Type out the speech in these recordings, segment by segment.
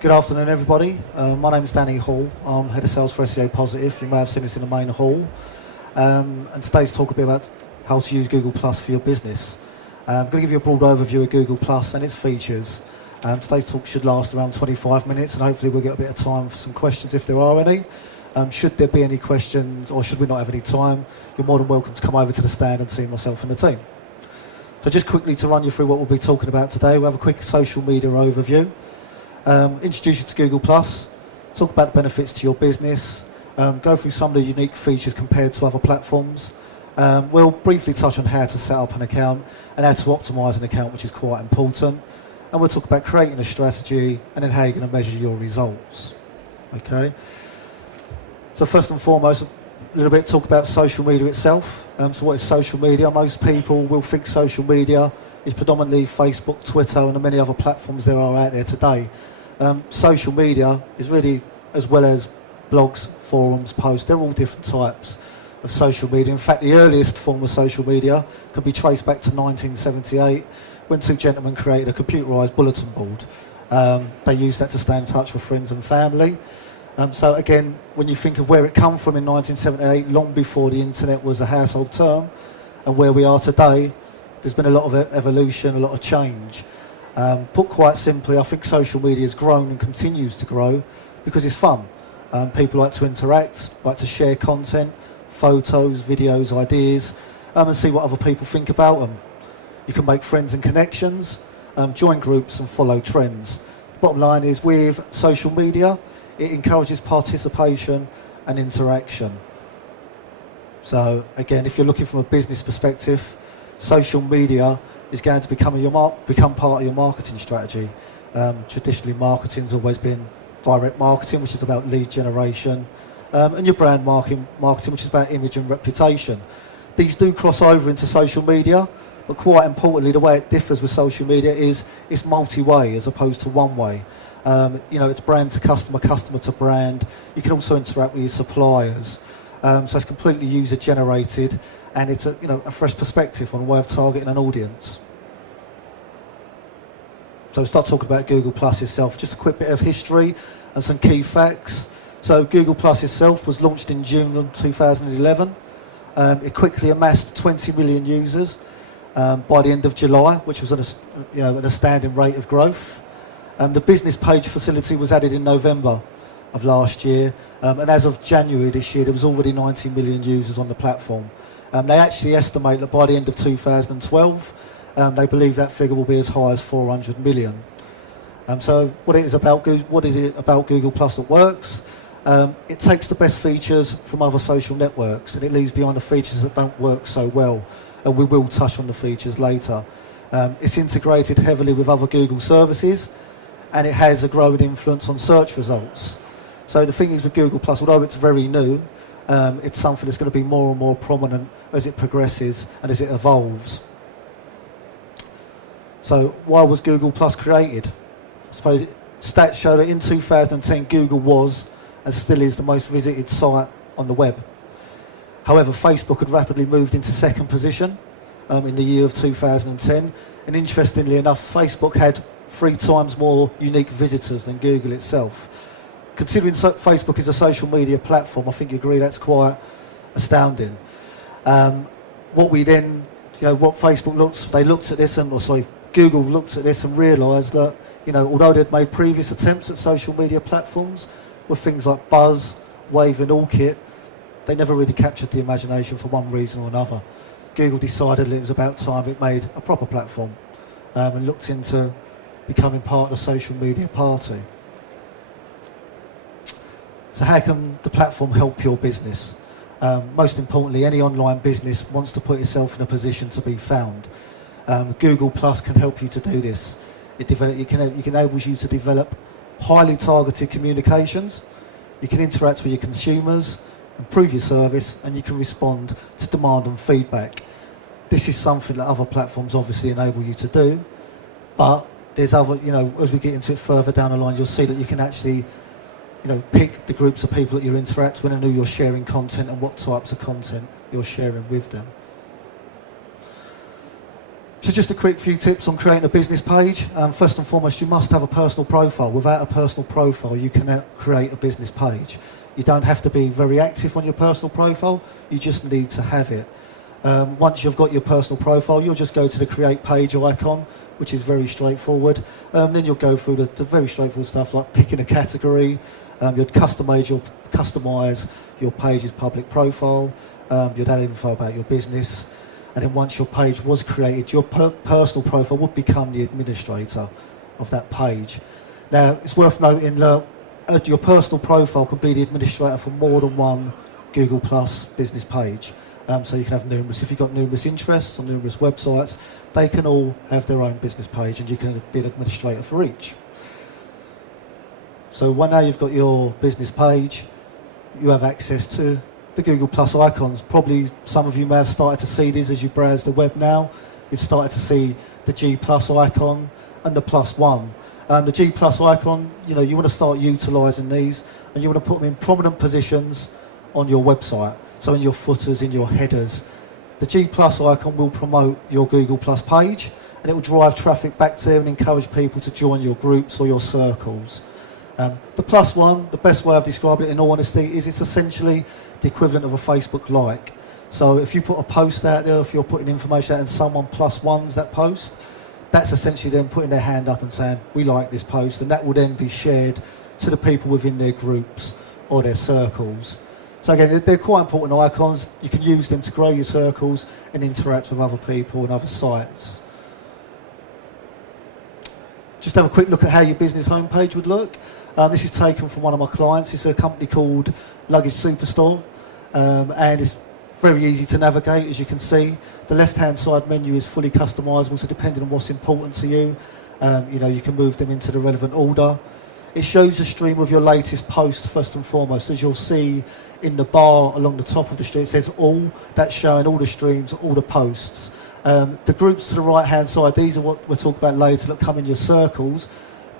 Good afternoon, everybody. My name is Danny Hall. I'm Head of Sales for SEO Positive. You may have seen us in the main hall. And today's talk will be about how to use Google Plus for your business. I'm going to give you a broad overview of Google Plus and its features. Today's talk should last around 25 minutes, and hopefully we'll get a bit of time for some questions if there are any. Should there be any questions, or should we not have any time, you're more than welcome to come over to the stand and see myself and the team. So just quickly to run you through what we'll be talking about today, we'll have a quick social media overview. Introduce you to Google Plus, talk about the benefits to your business, go through some of the unique features compared to other platforms. We'll briefly touch on how to set up an account and how to optimise an account, which is quite important. And we'll talk about creating a strategy and then how you're going to measure your results. Okay. So first and foremost, a little bit talk about social media itself. So what is social media? Most people will think social media is predominantly Facebook, Twitter, and the many other platforms there are out there today. Social media is really, as well as blogs, forums, posts, they're all different types of social media. In fact, the earliest form of social media can be traced back to 1978 when two gentlemen created a computerised bulletin board. They used that to stay in touch with friends and family. So again, when you think of where it come from in 1978, long before the internet was a household term, and where we are today, there's been a lot of evolution, a lot of change. Put quite simply, I think social media has grown and continues to grow because it's fun. People like to interact, like to share content, photos, videos, ideas, and see what other people think about them. You can make friends and connections, join groups and follow trends. Bottom line is, with social media, it encourages participation and interaction. So again, if you're looking from a business perspective, social media is going to become part of your marketing strategy. Traditionally, marketing's always been direct marketing, which is about lead generation, and your brand marketing, which is about image and reputation. These do cross over into social media, but quite importantly, the way it differs with social media is it's multi-way as opposed to one way. It's brand to customer, customer to brand. You can also interact with your suppliers. So it's completely user generated, and it's a fresh perspective on a way of targeting an audience. So we'll start talking about Google Plus itself. Just a quick bit of history and some key facts. So Google Plus itself was launched in June of 2011. It quickly amassed 20 million users by the end of July, which was at an astounding rate of growth. The business page facility was added in November of last year, and as of January this year, there was already 90 million users on the platform. They actually estimate that by the end of 2012, they believe that figure will be as high as 400 million. So what is it about Google Plus that works? It takes the best features from other social networks, and it leaves behind the features that don't work so well, and we will touch on the features later. It's integrated heavily with other Google services, and it has a growing influence on search results. So the thing is with Google Plus, although it's very new, it's something that's going to be more and more prominent as it progresses and as it evolves. So why was Google Plus created? I suppose stats show that in 2010, Google was and still is the most visited site on the web. However, Facebook had rapidly moved into second position in the year of 2010. And interestingly enough, Facebook had 3 times more unique visitors than Google itself. Considering Facebook is a social media platform, I think you agree that's quite astounding. What Facebook looked at this, Google looked at this and realised that, although they'd made previous attempts at social media platforms with things like Buzz, Wave and Orkut, they never really captured the imagination for one reason or another. Google decided it was about time it made a proper platform and looked into becoming part of the social media party. So how can the platform help your business? Most importantly, any online business wants to put itself in a position to be found. Google Plus can help you to do this. It enables you to develop highly targeted communications. You can interact with your consumers, improve your service, and you can respond to demand and feedback. This is something that other platforms obviously enable you to do, but there's other, as we get into it further down the line, you'll see that you can actually pick the groups of people that you interact with and who you're sharing content and what types of content you're sharing with them. So just a quick few tips on creating a business page. First and foremost, you must have a personal profile. Without a personal profile, you cannot create a business page. You don't have to be very active on your personal profile, you just need to have it. Once you've got your personal profile, you'll just go to the create page icon, which is very straightforward. Then you'll go through the very straightforward stuff like picking a category, you'd customize your page's public profile, you'd add info about your business, and then once your page was created, your personal profile would become the administrator of that page. Now, it's worth noting that your personal profile can be the administrator for more than one Google Plus business page. So you can have numerous, if you've got numerous interests on numerous websites, they can all have their own business page and you can be an administrator for each. So now you've got your business page, you have access to the Google Plus icons. Probably some of you may have started to see these as you browse the web now. You've started to see the G Plus icon and the plus one. The G Plus icon, you want to start utilising these and you want to put them in prominent positions on your website. So in your footers, in your headers. The G Plus icon will promote your Google Plus page and it will drive traffic back there and encourage people to join your groups or your circles. The plus one, the best way I've described it in all honesty, is it's essentially the equivalent of a Facebook like. So if you put a post out there, if you're putting information out and someone plus ones that post, that's essentially them putting their hand up and saying, we like this post, and that will then be shared to the people within their groups or their circles. So again, they're quite important icons. You can use them to grow your circles and interact with other people and other sites. Just have a quick look at how your business homepage would look. This is taken from one of my clients. It's a company called Luggage Superstore, and it's very easy to navigate, as you can see. The left-hand side menu is fully customisable, so depending on what's important to you, you can move them into the relevant order. It shows a stream of your latest posts first and foremost. As you'll see in the bar along the top of the stream, it says all. That's showing all the streams, all the posts. The groups to the right-hand side, these are what we'll talk about later that come in your circles.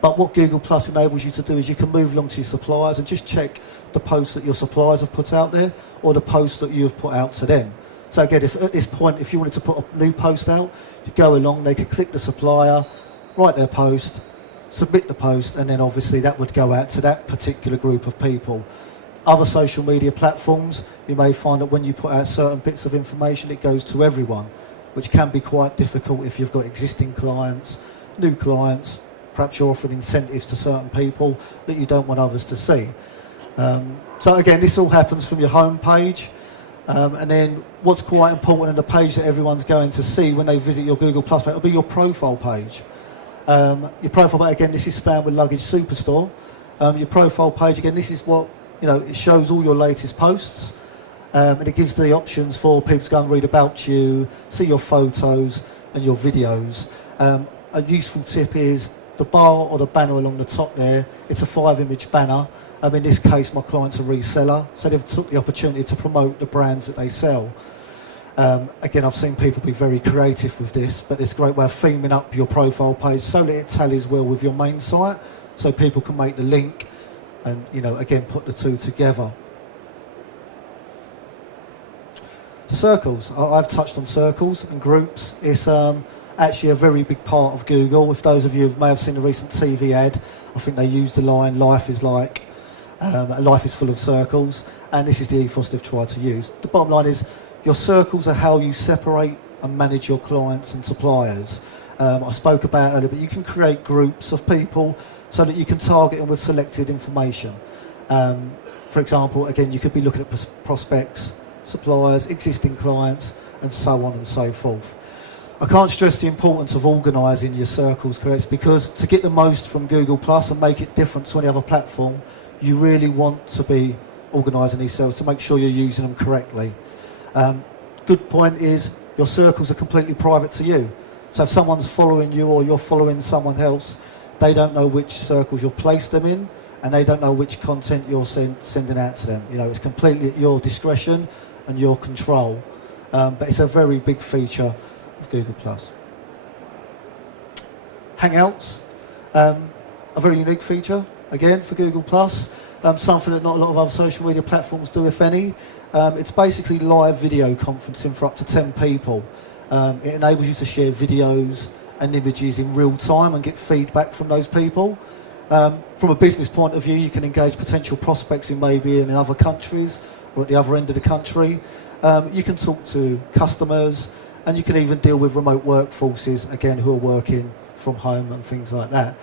But what Google Plus enables you to do is you can move along to your suppliers and just check the posts that your suppliers have put out there or the posts that you've put out to them. So again, if at this point, if you wanted to put a new post out, you go along, they could click the supplier, write their post, submit the post, and then obviously that would go out to that particular group of people. Other social media platforms, you may find that when you put out certain bits of information, it goes to everyone, which can be quite difficult if you've got existing clients, new clients. Perhaps you're offering incentives to certain people that you don't want others to see. So again, this all happens from your home page. And then what's quite important in the page that everyone's going to see when they visit your Google Plus page will be your profile page. Your profile page, again, this is staying with Luggage Superstore. Your profile page, again, this is what, it shows all your latest posts. And it gives the options for people to go and read about you, see your photos and your videos. A useful tip is the bar or the banner along the top there, it's a 5-image banner. In this case, my client's a reseller, so they've took the opportunity to promote the brands that they sell. Again, I've seen people be very creative with this, but it's a great way of theming up your profile page so that it tallies well with your main site, so people can make the link and, again, put the two together. So circles, I've touched on circles and groups. It's actually a very big part of Google. If those of you may have seen the recent TV ad, I think they used the line, life is full of circles, and this is the ethos they've tried to use. The bottom line is, your circles are how you separate and manage your clients and suppliers. I spoke about earlier, but you can create groups of people so that you can target them with selected information. For example, again, you could be looking at prospects, suppliers, existing clients, and so on and so forth. I can't stress the importance of organising your circles correctly, because to get the most from Google Plus and make it different to any other platform, you really want to be organising these circles to make sure you're using them correctly. Good point is your circles are completely private to you. So if someone's following you or you're following someone else, they don't know which circles you've placed them in, and they don't know which content you're sending out to them. It's completely at your discretion and your control. But it's a very big feature of Google Plus. Hangouts, a very unique feature again for Google Plus. Something that not a lot of other social media platforms do, if any. It's basically live video conferencing for up to 10 people. It enables you to share videos and images in real time and get feedback from those people. From a business point of view, you can engage potential prospects in maybe in other countries or at the other end of the country. You can talk to customers, and you can even deal with remote workforces, again, who are working from home and things like that.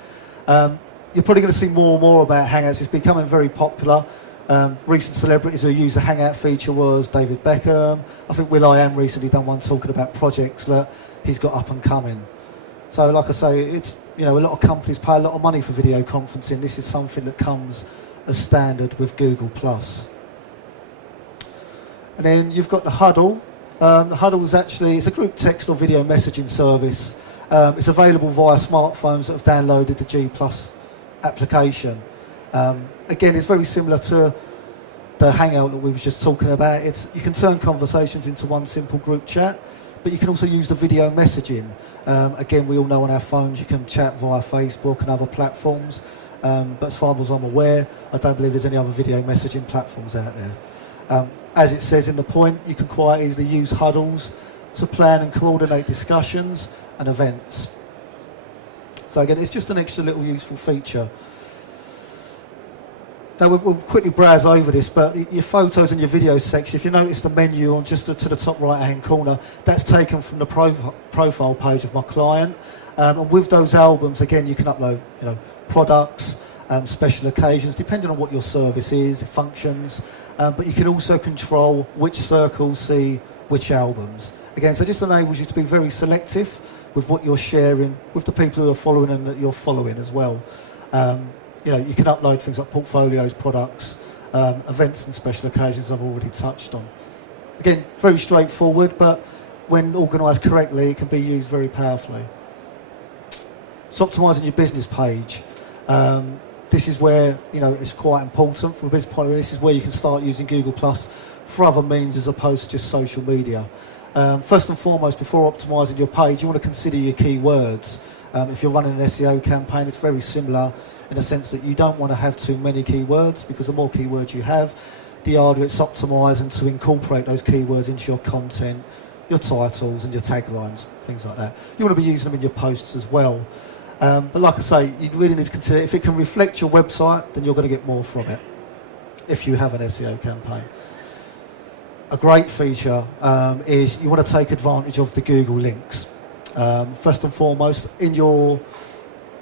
You're probably going to see more and more about Hangouts. It's becoming very popular. Recent celebrities who use the Hangout feature was David Beckham. I think will.i.am recently done one talking about projects that he's got up and coming. So like I say, it's, you know, a lot of companies pay a lot of money for video conferencing. This is something that comes as standard with Google+. And then you've got the Huddle. The Huddle is actually, it's a group text or video messaging service. It's available via smartphones that have downloaded the G+ application. Again, it's very similar to the Hangout that we were just talking about. You can turn conversations into one simple group chat, but you can also use the video messaging. Again, we all know on our phones you can chat via Facebook and other platforms, but as far as I'm aware, I don't believe there's any other video messaging platforms out there. As it says in the point, you can quite easily use huddles to plan and coordinate discussions and events. So again, it's just an extra little useful feature. Now we'll quickly browse over this, but your photos and your videos section, if you notice the menu on just to the top right hand corner, that's taken from the profile page of my client. And with those albums, again, you can upload, you know, products, special occasions, depending on what your service is, functions, but you can also control which circles see which albums. Again, so it just enables you to be very selective with what you're sharing with the people who are following and that you're following as well. You know, you can upload things like portfolios, products, events and special occasions I've already touched on. Again, very straightforward, but when organised correctly, it can be used very powerfully. So optimising your business page. This is where, you know, it's quite important from a business point of view. This is where you can start using Google+ for other means as opposed to just social media. First and foremost, before optimising your page, you want to consider your keywords. If you're running an SEO campaign, it's very similar in the sense that you don't want to have too many keywords, because the more keywords you have, the harder it's optimising to incorporate those keywords into your content, your titles and your taglines, things like that. You want to be using them in your posts as well. But like I say, you really need to consider, if it can reflect your website, then you're going to get more from it if you have an SEO campaign. A great feature is you want to take advantage of the Google links. First and foremost, in your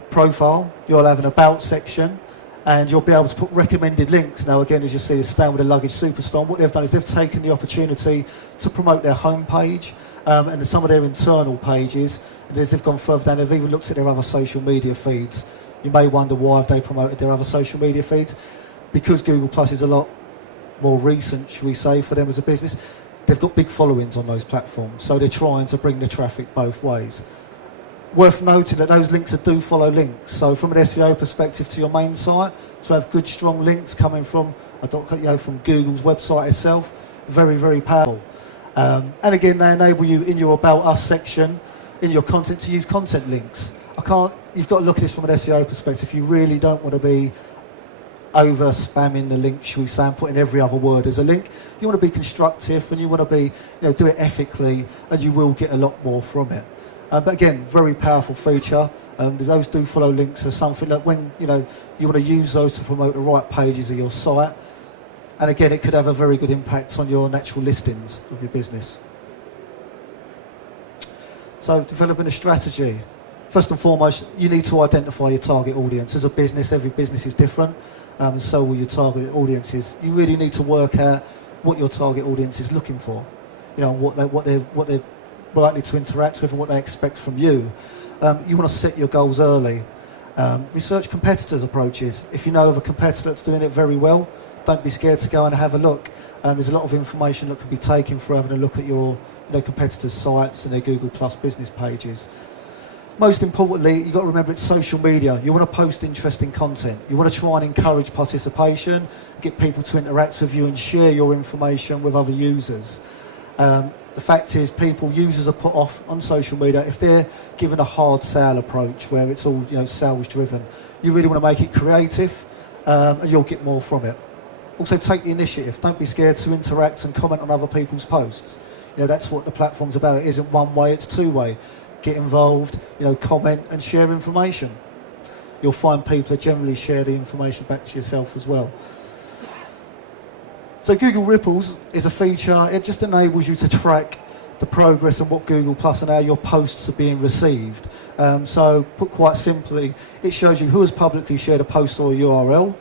profile, you'll have an About section, and you'll be able to put recommended links. Now again, as you see, it's Stan with a Luggage Superstar. What they've done is they've taken the opportunity to promote their homepage and some of their internal pages, and as they've gone further down, they've even looked at their other social media feeds. You may wonder why have they promoted their other social media feeds. Because Google Plus is a lot more recent, should we say, for them as a business, they've got big followings on those platforms, so they're trying to bring the traffic both ways. Worth noting that those links do follow links. So from an SEO perspective to your main site, to have good strong links coming from from Google's website itself, very, very powerful. And again, they enable you in your About Us section, in your content, to use content links. You've got to look at this from an SEO perspective. You really don't want to be over spamming the link, should we say, and putting every other word as a link. You want to be constructive, and you want to be, do it ethically, and you will get a lot more from it. But again, very powerful feature. Those do follow links as something that when you want to use those to promote the right pages of your site. And again, it could have a very good impact on your natural listings of your business. So developing a strategy. First and foremost, you need to identify your target audience. As a business, every business is different, so will your target audiences. You really need to work out what your target audience is looking for. What they're likely to interact with and what they expect from you. You want to set your goals early. Research competitors' approaches. If you know of a competitor that's doing it very well, don't be scared to go and have a look. There's a lot of information that can be taken for having a look at your competitors' sites and their Google Plus business pages. Most importantly, you've got to remember it's social media. You want to post interesting content. You want to try and encourage participation, get people to interact with you and share your information with other users. The fact is, users are put off on social media if they're given a hard sale approach where it's all sales driven. You really want to make it creative, and you'll get more from it. Also, take the initiative. Don't be scared to interact and comment on other people's posts. That's what the platform's about. It isn't one way, it's two way. Get involved, comment and share information. You'll find people that generally share the information back to yourself as well. So Google Ripples is a feature. It just enables you to track the progress and what Google Plus and how your posts are being received. So put quite simply, it shows you who has publicly shared a post or a URL,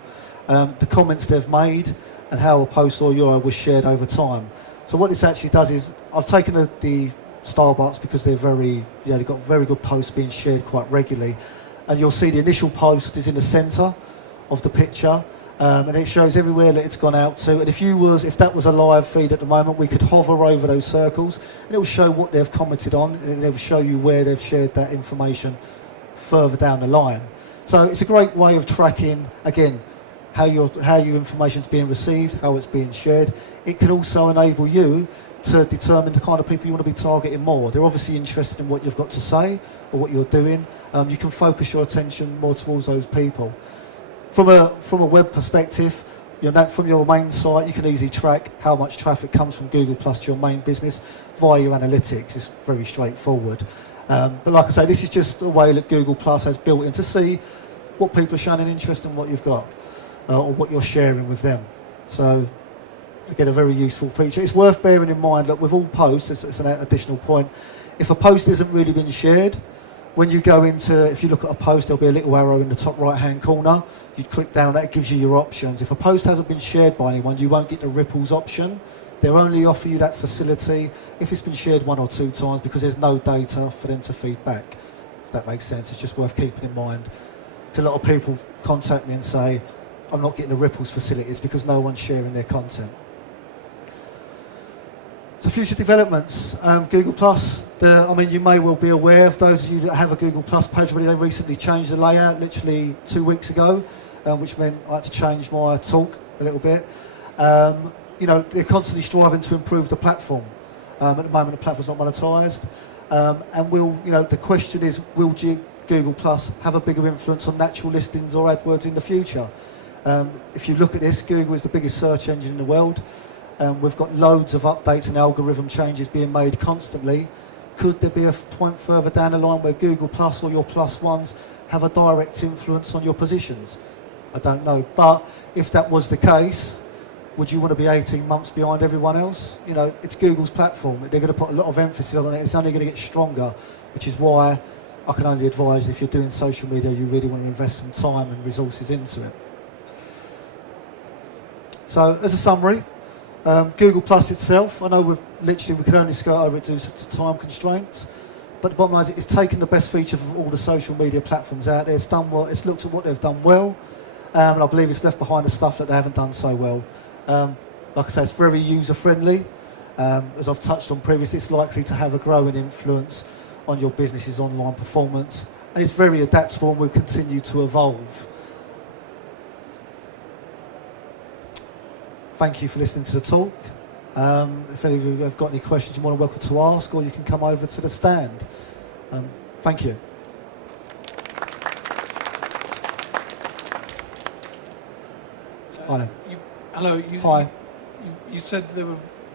the comments they've made, and how a post or URL was shared over time. So what this actually does is, I've taken the Starbucks because they're they've got very good posts being shared quite regularly, and you'll see the initial post is in the centre of the picture. And it shows everywhere that it's gone out to. And if that was a live feed at the moment, we could hover over those circles and it will show what they've commented on, and it will show you where they've shared that information further down the line. So it's a great way of tracking, again, how your information is being received, how it's being shared. It can also enable you to determine the kind of people you want to be targeting more. They're obviously interested in what you've got to say or what you're doing. You can focus your attention more towards those people. From a web perspective, from your main site, you can easily track how much traffic comes from Google Plus to your main business via your analytics. It's very straightforward. But like I say, this is just a way that Google Plus has built in to see what people are showing an interest in what you've got or what you're sharing with them. So, again, a very useful feature. It's worth bearing in mind that with all posts, it's an additional point, if a post isn't really been shared, when you go if you look at a post, there'll be a little arrow in the top right-hand corner. You'd click down on that, it gives you your options. If a post hasn't been shared by anyone, you won't get the ripples option. They'll only offer you that facility if it's been shared 1 or 2 times, because there's no data for them to feed back. If that makes sense, it's just worth keeping in mind. A lot of people contact me and say, I'm not getting the ripples facilities because no one's sharing their content. So future developments, Google Plus. You may well be aware, of those of you that have a Google Plus page already, they recently changed the layout literally 2 weeks ago, which meant I had to change my talk a little bit. They're constantly striving to improve the platform. At the moment, the platform's not monetised, and the question is, will Google Plus have a bigger influence on natural listings or AdWords in the future? If you look at this, Google is the biggest search engine in the world. We've got loads of updates and algorithm changes being made constantly. Could there be a point further down the line where Google Plus or your plus ones have a direct influence on your positions? I don't know. But if that was the case, would you want to be 18 months behind everyone else? It's Google's platform. They're going to put a lot of emphasis on it. It's only going to get stronger, which is why I can only advise, if you're doing social media, you really want to invest some time and resources into it. So, as a summary, Google Plus itself, I know we could only skirt over it due to time constraints, but the bottom line is it's taken the best feature of all the social media platforms out there. It's done well, it's looked at what they've done well, and I believe it's left behind the stuff that they haven't done so well. Like I say, it's very user-friendly. As I've touched on previously, it's likely to have a growing influence on your business's online performance, and it's very adaptable and will continue to evolve. Thank you for listening to the talk. If any of you have got any questions you're more than welcome to ask, or you can come over to the stand. Thank you. Hi. Hello. Hi. You said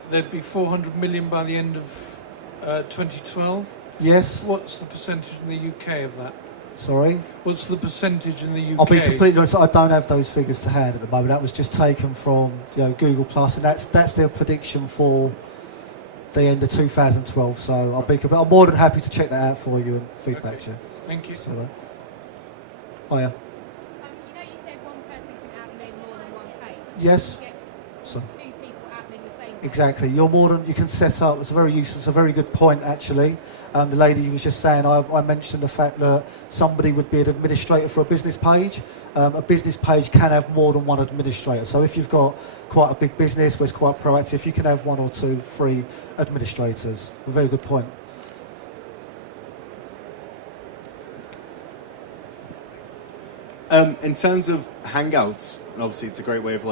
there'd be 400 million by the end of 2012? Yes. What's the percentage in the UK of that? Sorry? What's the percentage in the UK? I'll be completely honest, I don't have those figures to hand at the moment. That was just taken from Google Plus, and that's their prediction for the end of 2012. So I'm more than happy to check that out for you and feedback to you. Thank you. So, hiya. You said one person can admin more than one page. Yes. Two people admin the same page. Exactly. You can set up. It's a very useful. It's a very good point, actually. The lady was just saying, I mentioned the fact that somebody would be an administrator for a business page. A business page can have more than one administrator. So if you've got quite a big business where it's quite proactive, you can have 1 or 2 free administrators. A very good point. In terms of Hangouts, and obviously it's a great way of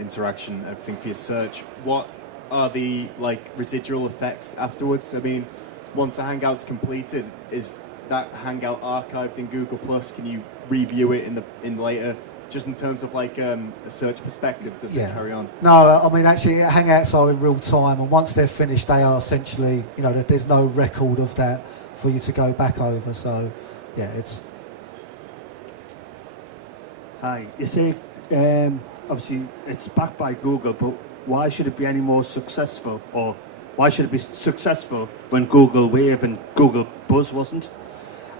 interaction, everything for your search. What are the residual effects afterwards? I mean, once a Hangout's completed, is that Hangout archived in Google Plus? Can you review it in later just in terms of like a search perspective, does it carry on? No, I mean actually Hangouts are in real time, and once they're finished, they are essentially, you know, there's no record of that for you to go back over. So, yeah, it's. Hi, you say obviously it's backed by Google, but why should it be any more successful, or why should it be successful when Google Wave and Google Buzz wasn't?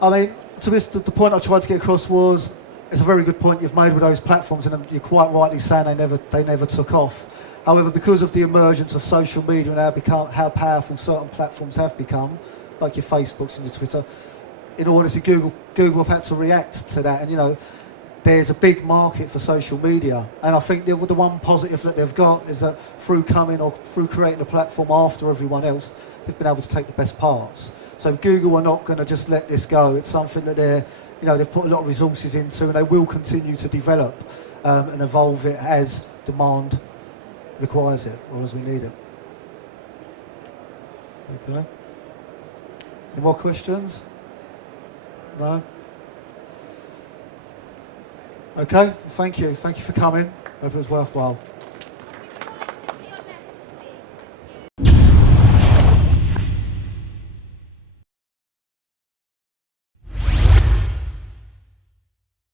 I mean, to this, the point I tried to get across was, it's a very good point you've made with those platforms, and you're quite rightly saying they never took off. However, because of the emergence of social media and how powerful certain platforms have become, like your Facebooks and your Twitter, in all honesty, Google have had to react to that, and you know, there's a big market for social media, and I think the one positive that they've got is that through creating a platform after everyone else, they've been able to take the best parts. So Google are not going to just let this go. It's something that they've put a lot of resources into, and they will continue to develop and evolve it as demand requires it, or as we need it. Okay. Any more questions? No? Okay, well, thank you. Thank you for coming. Hope it was worthwhile.